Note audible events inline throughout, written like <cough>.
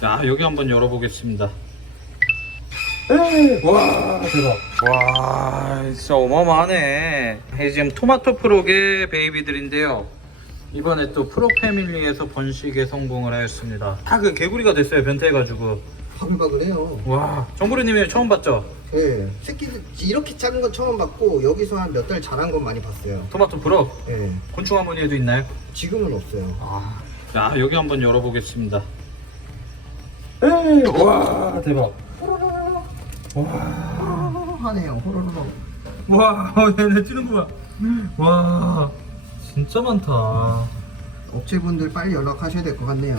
자 여기 한번 열어보겠습니다. 와 대박. 와 진짜 어마어마하네. 이게 지금 토마토 프록의 베이비들인데요. 이번에 또 프로 패밀리에서 번식에 성공을 하였습니다. 다 그 개구리가 됐어요 변태해가지고. 바글바글해요. 와 정부르님이 처음 봤죠? 네. 새끼들 이렇게 작은 건 처음 봤고 여기서 한 몇 달 자란 건 많이 봤어요. 토마토 프록 네. 곤충 할머니에도 있나요? 지금은 없어요. 아, 자 여기 한번 열어보겠습니다. 와 대박. 하네요. 호로록. 와 얘네 뛰는구만. 와 진짜 많다. 업체분들 빨리 연락하셔야 될 것 같네요.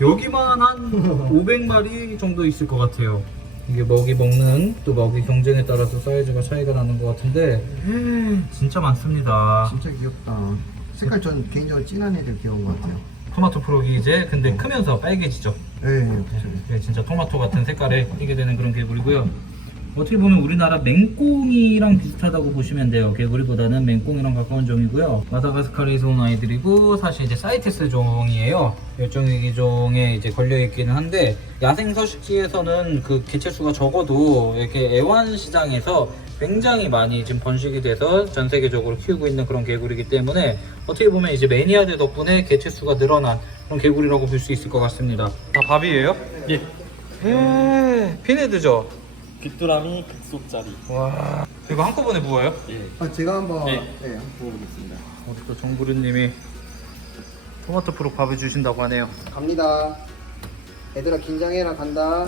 여기만 한 500마리 정도 있을 것 같아요. 이게 먹이 먹는 또 먹이 경쟁에 따라서 사이즈가 차이가 나는 것 같은데 진짜 많습니다. 진짜 귀엽다. 색깔 전 개인적으로 진한 애들 귀여운 것 같아요. 토마토 프록이 이제 근데 크면서 빨개지죠. 네, 그렇죠. 네, 진짜 토마토 같은 색깔에 띄게 되는 그런 개구리고요. 어떻게 보면 우리나라 맹꽁이랑 비슷하다고 보시면 돼요. 개구리보다는 맹꽁이랑 가까운 종이고요. 마다가스카르에서 온 아이들이고 사실 이제 사이테스 종이에요. 열종위 종에 이제 걸려 있기는 한데 야생 서식지에서는 그 개체수가 적어도 이렇게 애완 시장에서 굉장히 많이 지금 번식이 돼서 전 세계적으로 키우고 있는 그런 개구리이기 때문에 어떻게 보면 이제 매니아들 덕분에 개체수가 늘어난 그런 개구리라고 볼 수 있을 것 같습니다. 다 밥이에요? 예. 에 피네드죠. 귀뚜라미 극속짜리. 와 이거 한꺼번에 부어요? 예. 아, 제가 한번 네. 네, 한번 보여보겠습니다. 또 정부르님이 토마토 프로 밥을 주신다고 하네요. 갑니다. 얘들아 긴장해라 간다.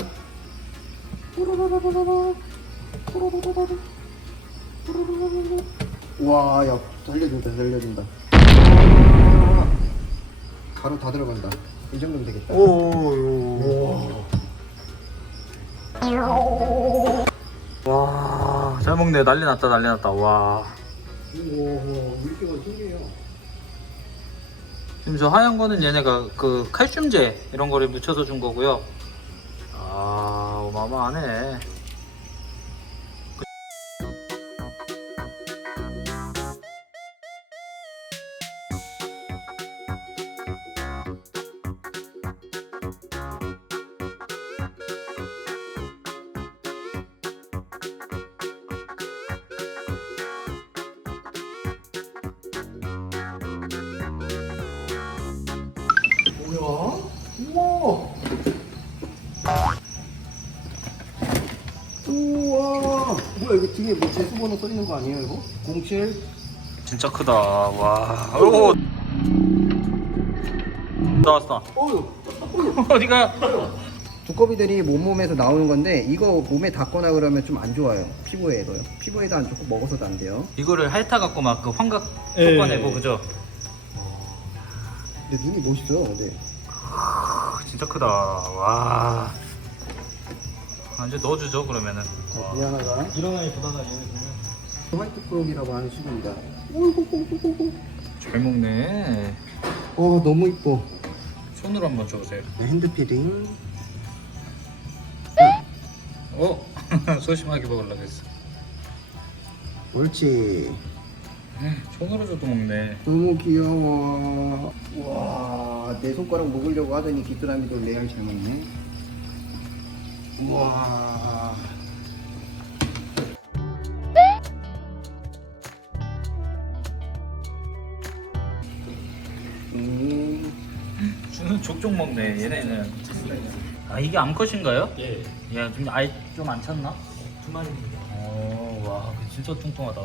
와, 야, 달려준다, 달려준다. 바로 다 들어간다. 이 정도면 되겠다. 오. 와, 잘 먹네. 난리 났다, 난리 났다. 와. 오, 물기가 신기해요. 지금 저 하얀 거는 얘네가 그 칼슘제 이런 거를 묻혀서 준 거고요. 아, 어마어마하네. 뭐야, 이거 뒤에 뭐 재수번호 써 있는 거 아니에요, 이거? 07? 진짜 크다. 와. 오. 나왔어. 어휴! <laughs> 어디가? 두꺼비들이 몸몸에서 나오는 건데 이거 몸에 닿거나 그러면 좀 안 좋아요 피부에도요 피부에도 안 좋고 먹어서도 안 돼요 이거를 핥아 갖고 막 그 환각 예. 섞어내고 그죠? 근데 눈이 멋있어요 근데 진짜 크다. 와. 아, 이제 넣어주죠 그러면은. 와. 미안하다 일어나기 보다가 얘네 보면 화이트 프롬이라고 하는 친구입니다 잘 먹네. 어 너무 이뻐 손으로 한번 줘보세요. 네, 핸드 피딩 어? <laughs> 소심하게 먹으려고 했어. 옳지 손으로 줘도 먹네. 너무 귀여워 와 내 손가락 먹으려고 하더니 귀뚜라미도 레알 잘 먹네 우와 음, 주는 족족 먹네 얘네는. 아 이게 암컷인가요? 예. 야, 좀 아이 좀안 찼나? 두 마리입니다. 어, 와, 진짜 뚱뚱하다.